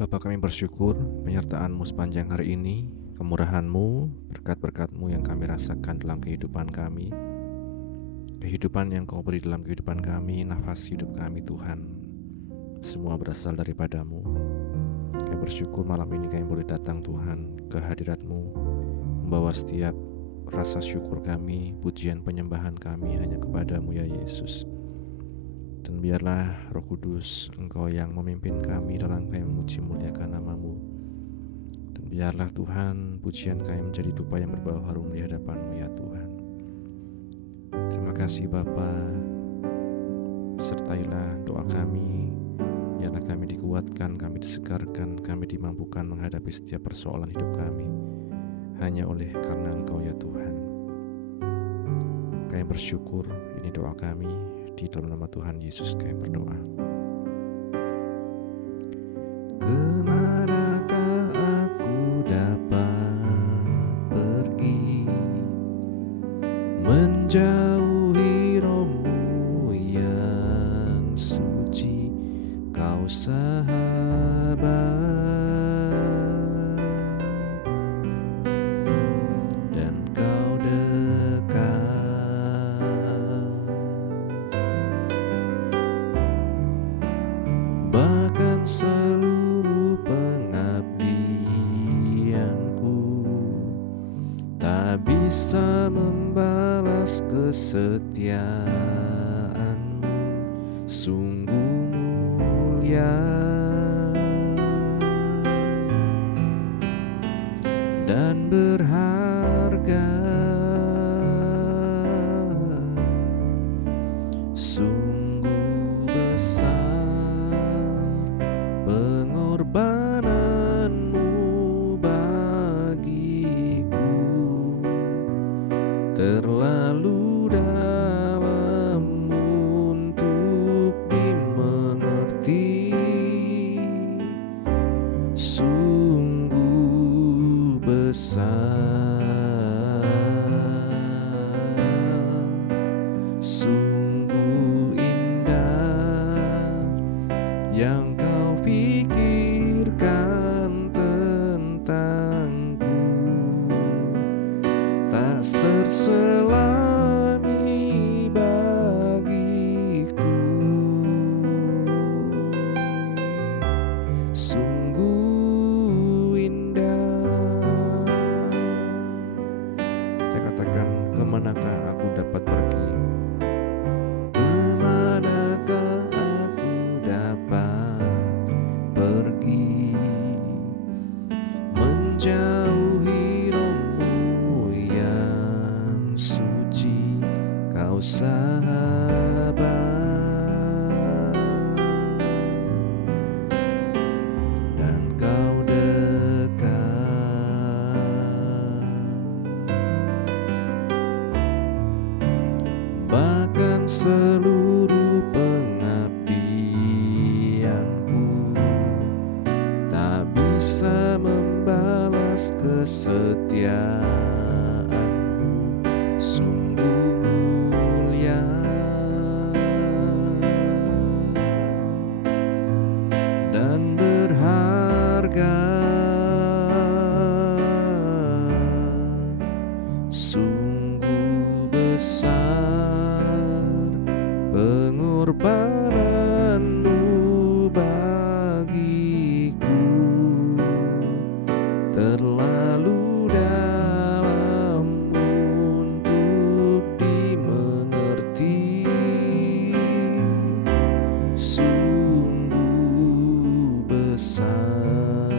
Bapa, kami bersyukur penyertaan-Mu sepanjang hari ini, kemurahan-Mu, berkat-berkat-Mu yang kami rasakan dalam kehidupan kami, kehidupan yang Kau beri dalam kehidupan kami, nafas hidup kami Tuhan, semua berasal daripada-Mu. Kami bersyukur malam ini kami boleh datang Tuhan ke hadirat-Mu, membawa setiap rasa syukur kami, pujian penyembahan kami hanya kepada-Mu ya Yesus. Dan biarlah Roh Kudus Engkau yang memimpin kami dalam kami memuji muliakan nama-Mu. Dan biarlah Tuhan pujian kami menjadi dupa yang berbau harum di hadapan-Mu ya Tuhan. Terima kasih Bapa. Sertailah doa kami. Biarlah kami dikuatkan, kami disegarkan, kami dimampukan menghadapi setiap persoalan hidup kami hanya oleh karena Engkau ya Tuhan. Kami bersyukur, ini doa kami. Di dalam nama Tuhan Yesus kami berdoa. Kemanakah aku dapat pergi, menjauhi roh-Mu yang suci, Kau sahabat, dan Kau dekat. Bahkan seluruh pengabdianku tak bisa membalas kesetiaan-Mu, sungguh mulia dan berharga. Sungguh besar pengorbanan-Mu bagiku, terlalu dalam untuk dimengerti. Sungguh besar, sungguh indah yang Kau pikirkan tentangku, tak terselami bagiku. Sungguh indah. Kita katakan, kemanakah aku dapat pergi? Kemanakah aku dapat pergi, menjauhi roh-Mu yang suci, Kau sahabat, dan Kau dekat. Bahkan seluruh pengabdianku tak bisa membalas kesetiaan-Mu, sungguh mulia dan berharga. Sungguh besar pengorbanan-Mu bagiku, terlalu dalam untuk dimengerti. Sungguh besar,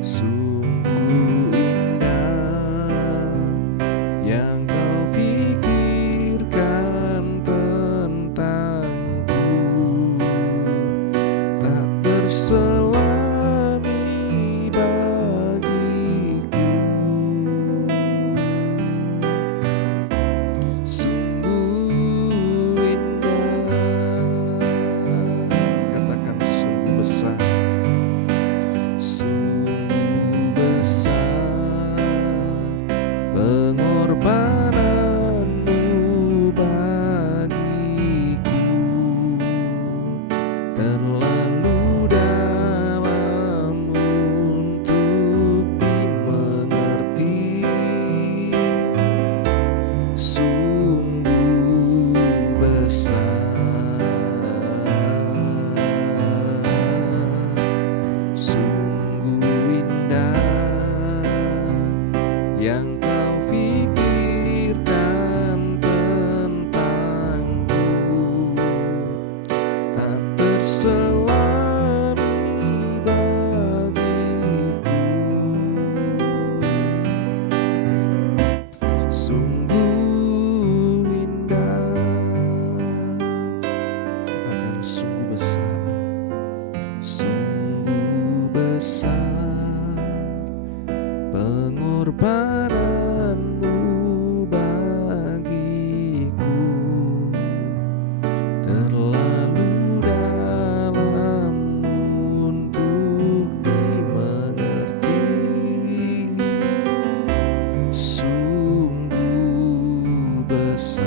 sungguh indah yang Kau pikirkan tentangku, tak terselami bagiku. Sungguh indah. Katakan, sungguh besar, sungguh besar pengorbanan-Mu bagiku, terlalu dalam untuk dimengerti, sungguh besar, sungguh indah yang kau pikirkan tentangku, tak terselami bagiku. Sungguh indah, katakan sungguh besar, sungguh besar pengorbananmu bagiku, terlalu dalam untuk dimengerti, sungguh besar,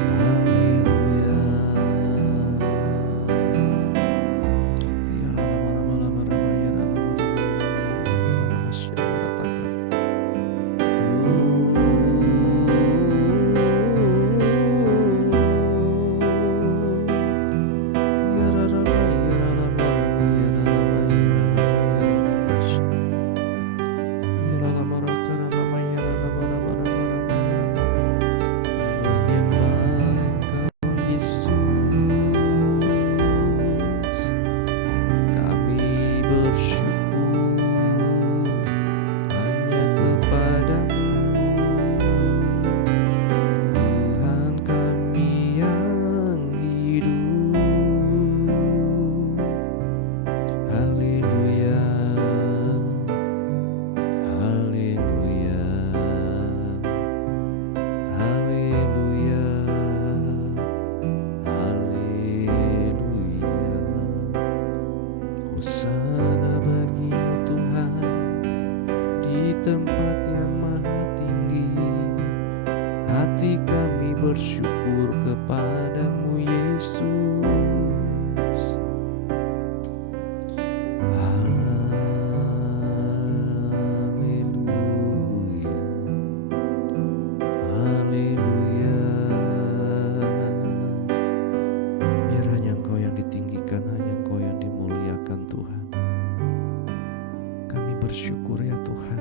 Haleluya. Kami bersyukur hanya kepadamu, Tuhan kami yang hidup. Haleluya, haleluya, haleluya, haleluya. Hosana bagimu Tuhan di tempat yang maha tinggi. Hati kami bersyukur kepadamu Yesus. Haleluya, haleluya. Biar hanya Engkau yang ditinggikan, hanya Engkau yang dimuliakan Tuhan. Kami bersyukur ya Tuhan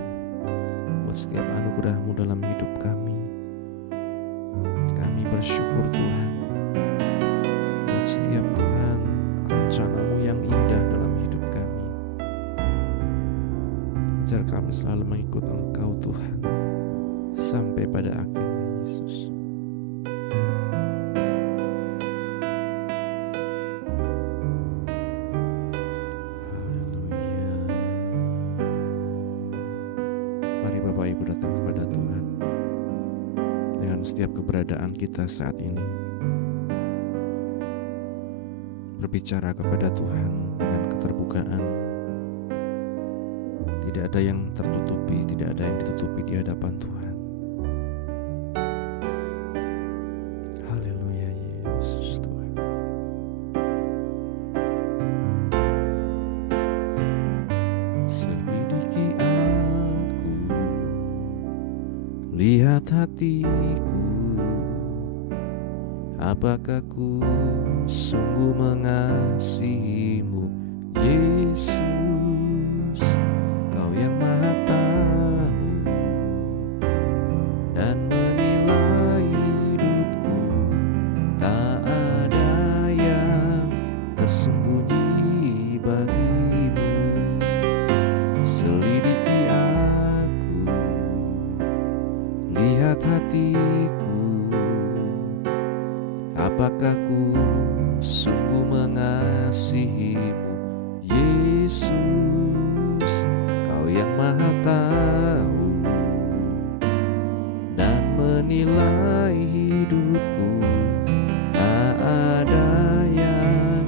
buat setiap anugerah-Mu dalam hidup kami. Kami bersyukur Tuhan buat setiap Tuhan rencana-Mu yang indah dalam hidup kami. Ajar kami selalu mengikut Engkau Tuhan sampai pada akhirnya Yesus. Haleluya. Mari Bapak Ibu datang kepada Tuhan dengan setiap keberadaan kita saat ini. Berbicara kepada Tuhan dengan keterbukaan. Tidak ada yang tertutupi, tidak ada yang ditutupi di hadapan Tuhan. Haleluya Yesus Tuhan. Selidiki aku, lihat hatiku, apakah ku sungguh mengasihimu Yesus. Kau yang maha tahu dan menilai hidupku, tak ada yang tersembunyi bagimu. Selidiki aku, lihat hatiku, apakah ku sungguh mengasihimu Yesus. Kau yang maha tahu dan menilai hidupku, tak ada yang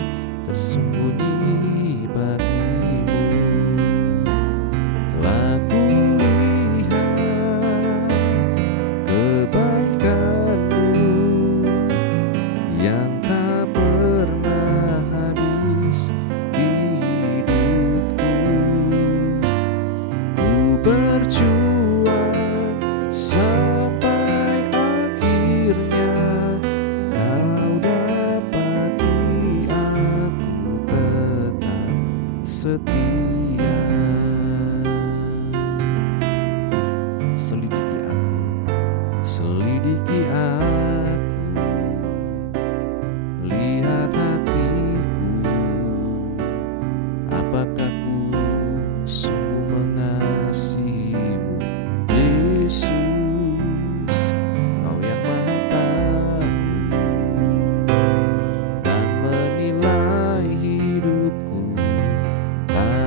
tersembunyi bagimu. Telah kulihat kebaikan-Mu yang tak pernah habis di hidupku. Ku berjuang sampai akhirnya, Kau dapati aku tetap setia. Selidiki aku, selidiki aku, lihat hatiku, apakah ku sungguh mengasihimu Yesus. Kau yang maha tahu dan menilai hidupku, tak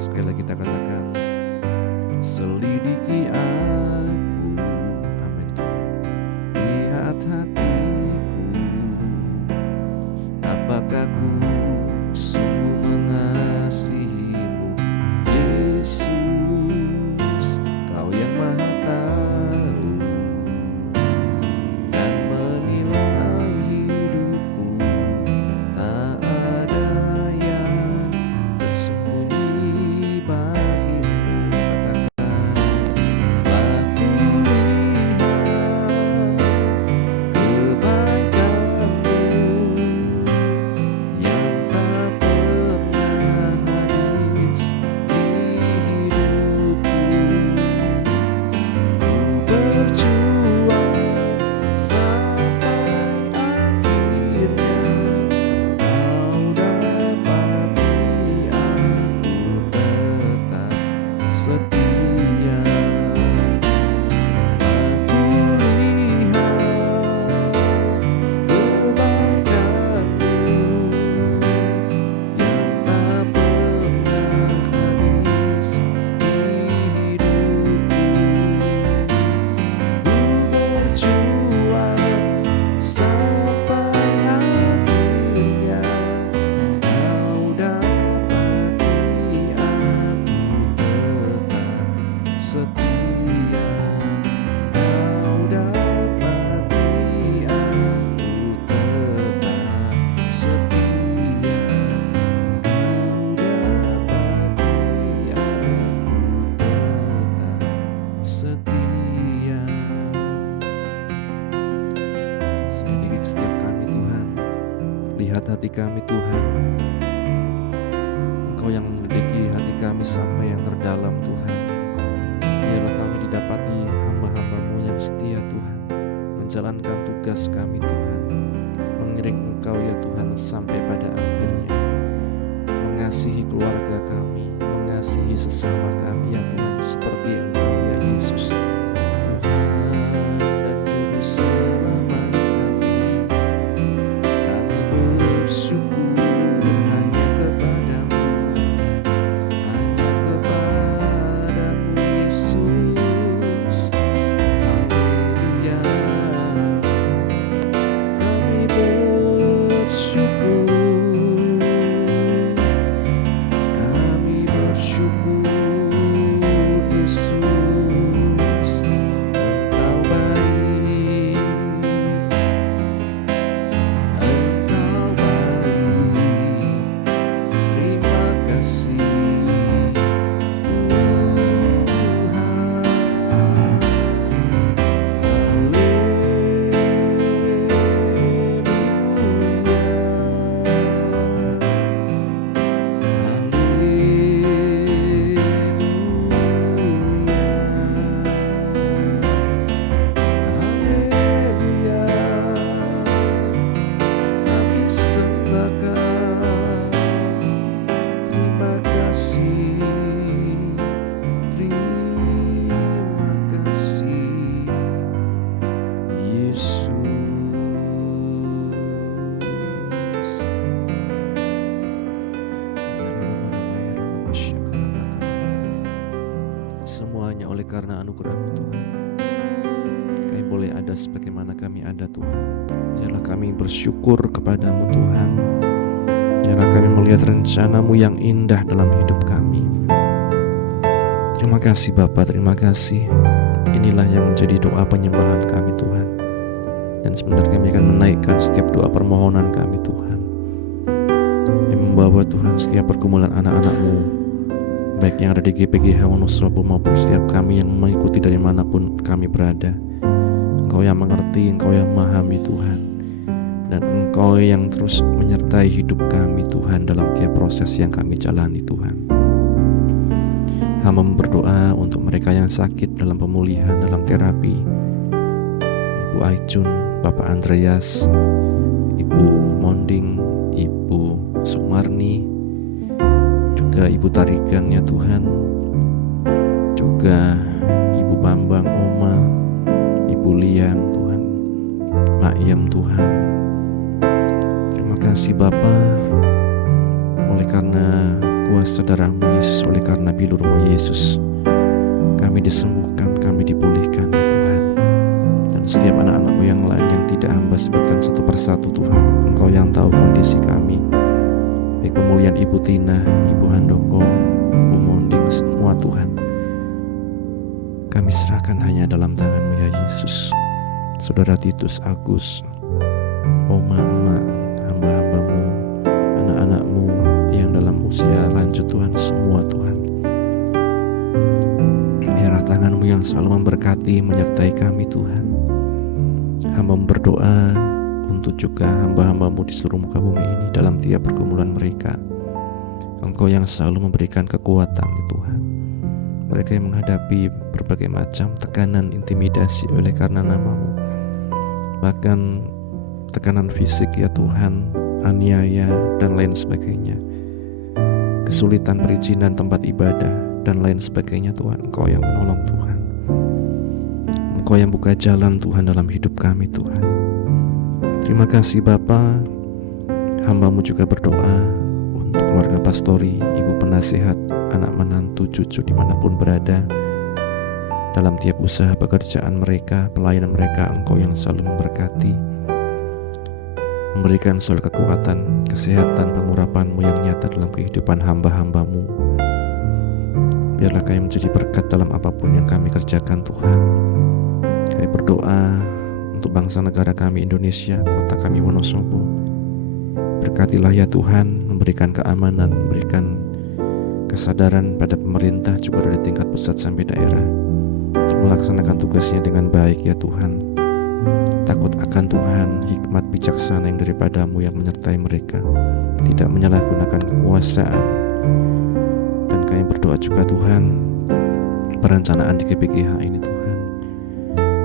Sekali lagi kita katakan, selidiki aku, amin Tuhan. Lihat hatiku, apakah ku sungguh mengasihimu, Yesus, Kau yang Maha Tahu dan menilai hidupku. Tak ada yang tersembunyi bagimu. Katakan, telah kulihat kebaikanmu yang tak pernah habis di hidupku. Ku berjuang sampai akhirnya, Kau dapati aku tetap setia. Aku lihat kebaikanmu yang tak pernah habis di hidupku. Ku berjuang sampai akhirnya, Kau dapati aku tetap setia. Kau dapati aku tetap setia. Kau dapati aku tetap setia. Selidiki setiap kami Tuhan, lihat hati kami Tuhan. Engkau yang menyelidiki hati kami sampai yang terdalam Tuhan. Biarlah kami didapati hamba-hamba-Mu yang setia Tuhan, menjalankan tugas kami Tuhan, mengiring Engkau ya Tuhan sampai pada akhirnya, mengasihi keluarga kami, mengasihi sesama kami ya Tuhan, seperti Engkau ya Yesus, Tuhan dan Juru Selamat kami. Kami bersyukur hanya kepadamu, hanya kepadamu Yesus. Haleluya. Kami bersyukur, kami bersyukur Yesus, Engkau baik, Engkau baik. Terima kasih Tuhan. Haleluya. Kami sembahkan, terima kasih, terima kasih Yesus. Semuanya oleh karena anugerah-Mu Tuhan, kami boleh ada sebagaimana kami ada Tuhan. Biarlah kami bersyukur kepadamu Tuhan. Biarlah kami melihat rencana-Mu yang indah dalam hidup kami. Terima kasih Bapa, terima kasih. Inilah yang menjadi doa penyembahan kami Tuhan. Dan sebentar kami akan menaikkan setiap doa permohonan kami Tuhan, yang membawa Tuhan setiap pergumulan anak-anak-Mu, baik yang ada di GPGH Wonosobo maupun setiap kami yang mengikuti dari manapun kami berada. Engkau yang mengerti, Engkau yang memahami Tuhan, dan Engkau yang terus menyertai hidup kami Tuhan dalam tiap proses yang kami jalani Tuhan. Hamba berdoa untuk mereka yang sakit dalam pemulihan, dalam terapi, Ibu Aicun, Bapak Andreas, Ibu Monding, Ibu Sumarni, juga Ibu Tarigan ya Tuhan, juga Ibu Bambang, Oma, Ibu Lian Tuhan, Mak Iem Tuhan. Terima kasih Bapa, oleh karena kuasa darah-Mu Yesus, oleh karena bilur-Mu Yesus, kami disembuhkan, kami dipulihkan ya Tuhan. Dan setiap anak-anak-Mu yang lain yang tidak hamba sebutkan satu persatu Tuhan, Engkau yang tahu kondisi kami, baik pemulihan Ibu Tina, Ibu Handoko, Bu Monding, semua Tuhan, kami serahkan hanya dalam tangan-Mu ya Yesus. Saudara Titus, Agus, Oma, Emak, hamba-hamba-Mu, anak-anak-Mu yang dalam usia lanjut Tuhan, semua Tuhan, biarlah tangan-Mu yang selalu memberkati, menyertai kami Tuhan. Hamba berdoa untuk juga hamba-hamba-Mu di seluruh muka bumi ini dalam tiap pergumulan mereka. Engkau yang selalu memberikan kekuatan ya Tuhan. Mereka yang menghadapi berbagai macam tekanan, intimidasi oleh karena nama-Mu, bahkan tekanan fisik ya Tuhan, aniaya dan lain sebagainya, kesulitan perizinan tempat ibadah dan lain sebagainya Tuhan, Engkau yang menolong Tuhan. Engkau yang buka jalan Tuhan dalam hidup kami Tuhan. Terima kasih Bapa. Hamba-Mu juga berdoa untuk keluarga pastori, ibu penasehat, anak menantu, cucu dimanapun berada, dalam tiap usaha pekerjaan mereka, pelayanan mereka, Engkau yang selalu memberkati, memberikan selalu kekuatan, kesehatan, pengurapan-Mu yang nyata dalam kehidupan hamba-hamba-Mu. Biarlah kami menjadi berkat dalam apapun yang kami kerjakan Tuhan. Kami berdoa untuk bangsa negara kami Indonesia, kota kami Wonosobo. Berkatilah ya Tuhan, memberikan keamanan, memberikan kesadaran pada pemerintah juga dari tingkat pusat sampai daerah, untuk melaksanakan tugasnya dengan baik ya Tuhan. Takut akan Tuhan, hikmat bijaksana yang daripada-Mu yang menyertai mereka, tidak menyalahgunakan kekuasaan. Dan kami berdoa juga Tuhan, perencanaan di GPGH ini Tuhan,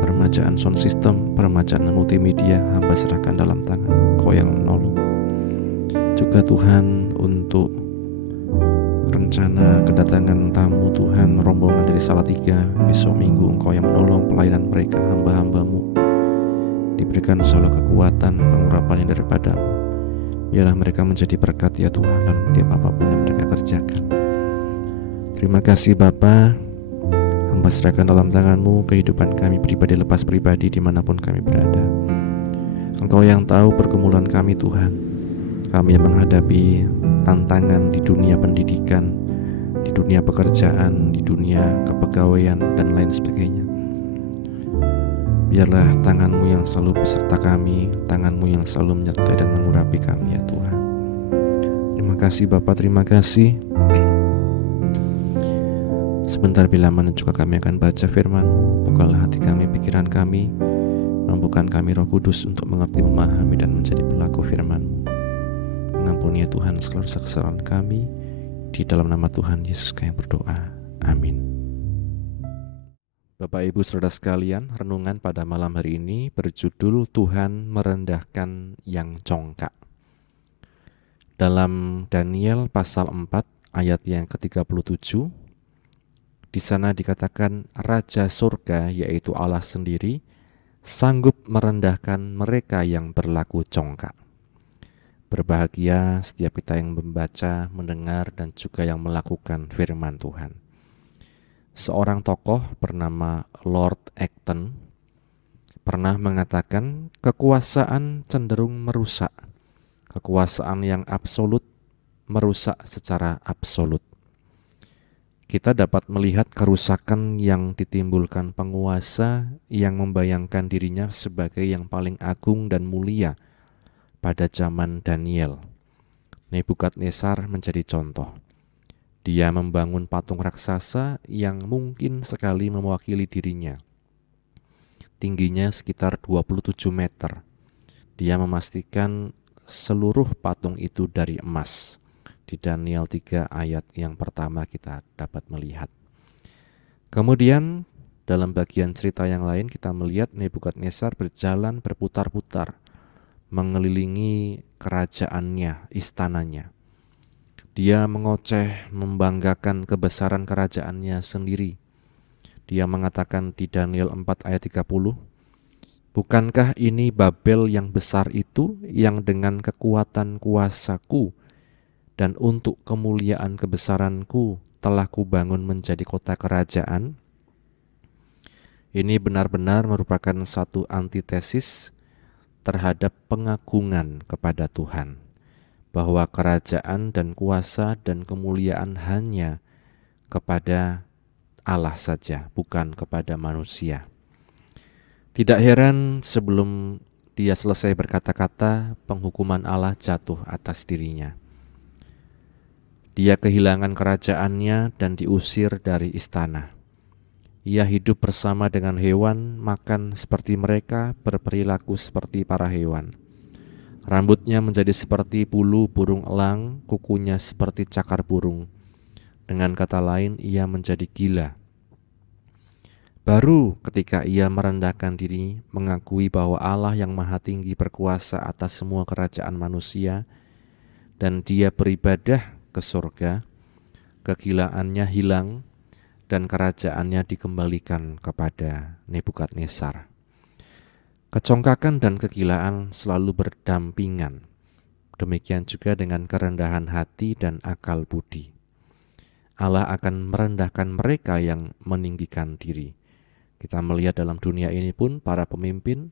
peremajaan sound system, peremajaan multimedia, hamba serahkan dalam tangan Engkau yang menolong. Juga Tuhan untuk rencana kedatangan tamu Tuhan, rombongan dari Salatiga besok Minggu, Engkau yang menolong pelayanan mereka, hamba-hamba-Mu. Diberikan selalu kekuatan, pengurapan yang daripada-Mu. Biarlah mereka menjadi berkat ya Tuhan dalam tiap apapun yang mereka kerjakan. Terima kasih Bapa. Hamba serahkan dalam tangan-Mu kehidupan kami pribadi lepas pribadi dimanapun kami berada. Engkau yang tahu pergumulan kami Tuhan. Kami yang menghadapi tantangan di dunia pendidikan, di dunia pekerjaan, di dunia kepegawaian dan lain sebagainya. Biarlah tangan-Mu yang selalu beserta kami, tangan-Mu yang selalu menyertai dan mengurapi kami ya Tuhan. Terima kasih Bapa, terima kasih. Sebentar bila mana juga kami akan baca firman-Mu. Bukalah hati kami, pikiran kami, mampukan kami Roh Kudus untuk mengerti, memahami dan menjadi pelaku firman-Mu. Mengampuni ya Tuhan segala kesalahan kami. Di dalam nama Tuhan Yesus kami berdoa. Amin. Bapak Ibu Saudara sekalian, renungan pada malam hari ini berjudul Tuhan merendahkan yang congkak. Dalam Daniel pasal 4 ayat yang ke-37, di sana dikatakan Raja Surga yaitu Allah sendiri sanggup merendahkan mereka yang berlaku congkak. Berbahagia setiap kita yang membaca, mendengar, dan juga yang melakukan firman Tuhan. Seorang tokoh bernama Lord Acton pernah mengatakan kekuasaan cenderung merusak. Kekuasaan yang absolut merusak secara absolut. Kita dapat melihat kerusakan yang ditimbulkan penguasa yang membayangkan dirinya sebagai yang paling agung dan mulia pada zaman Daniel. Nebukadnezar menjadi contoh. Dia membangun patung raksasa yang mungkin sekali mewakili dirinya. Tingginya sekitar 27 meter. Dia memastikan seluruh patung itu dari emas. Di Daniel 3 ayat yang pertama kita dapat melihat. Kemudian dalam bagian cerita yang lain kita melihat Nebukadnezar berjalan berputar-putar mengelilingi kerajaannya, istananya. Dia mengoceh, membanggakan kebesaran kerajaannya sendiri. Dia mengatakan di Daniel 4 ayat 30, bukankah ini Babel yang besar itu yang dengan kekuatan kuasaku dan untuk kemuliaan kebesaranku telah kubangun menjadi kota kerajaan. Ini benar-benar merupakan satu antitesis terhadap pengagungan kepada Tuhan, bahwa kerajaan dan kuasa dan kemuliaan hanya kepada Allah saja, bukan kepada manusia. Tidak heran sebelum dia selesai berkata-kata, penghukuman Allah jatuh atas dirinya. Dia kehilangan kerajaannya dan diusir dari istana. Ia hidup bersama dengan hewan, makan seperti mereka, berperilaku seperti para hewan. Rambutnya menjadi seperti bulu burung elang, kukunya seperti cakar burung. Dengan kata lain, ia menjadi gila. Baru ketika ia merendahkan diri, mengakui bahwa Allah yang Maha Tinggi berkuasa atas semua kerajaan manusia, dan dia beribadah ke surga, kegilaannya hilang, dan kerajaannya dikembalikan kepada Nebukadnezar. Kecongkakan dan kegilaan selalu berdampingan. Demikian juga dengan kerendahan hati dan akal budi. Allah akan merendahkan mereka yang meninggikan diri. Kita melihat dalam dunia ini pun para pemimpin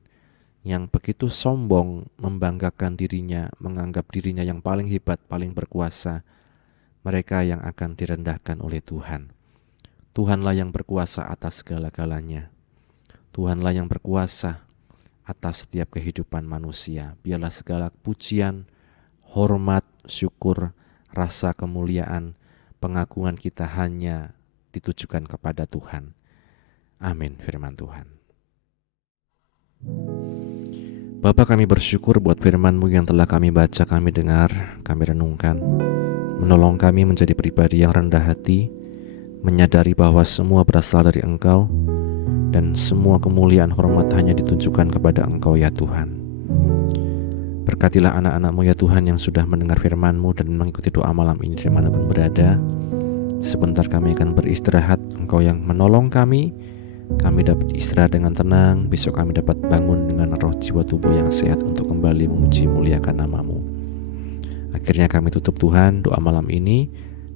yang begitu sombong, membanggakan dirinya, menganggap dirinya yang paling hebat, paling berkuasa, mereka yang akan direndahkan oleh Tuhan. Tuhanlah yang berkuasa atas segala-galanya. Tuhanlah yang berkuasa atas setiap kehidupan manusia. Biarlah segala pujian, hormat, syukur, rasa kemuliaan, pengagungan kita hanya ditujukan kepada Tuhan. Amin, firman Tuhan. Bapa, kami bersyukur buat firman-Mu yang telah kami baca, kami dengar, kami renungkan. Menolong kami menjadi pribadi yang rendah hati, menyadari bahwa semua berasal dari Engkau, dan semua kemuliaan hormat hanya ditunjukkan kepada Engkau ya Tuhan. Berkatilah anak-anak-Mu ya Tuhan yang sudah mendengar firman-Mu dan mengikuti doa malam ini dimanapun berada. Sebentar kami akan beristirahat, Engkau yang menolong kami dapat istirahat dengan tenang. Besok kami dapat bangun dengan roh jiwa tubuh yang sehat untuk kembali memuji muliakan nama-Mu. Akhirnya kami tutup Tuhan doa malam ini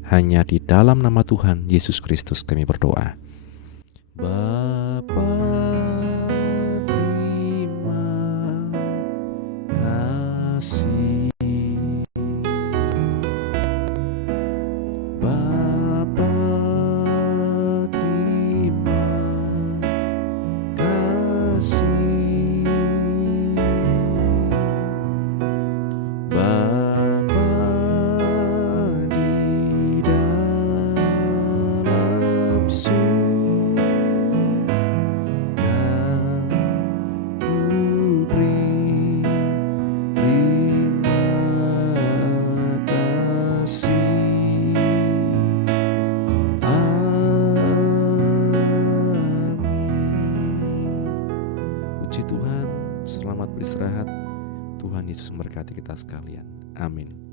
hanya di dalam nama Tuhan Yesus Kristus kami berdoa. Bapa, terima kasih. Bapa, terima kasih. Bapa di dalam surga, ku beri terima kasih. Amin. Puji Tuhan, selamat beristirahat. Tuhan Yesus memberkati kita sekalian. Amin.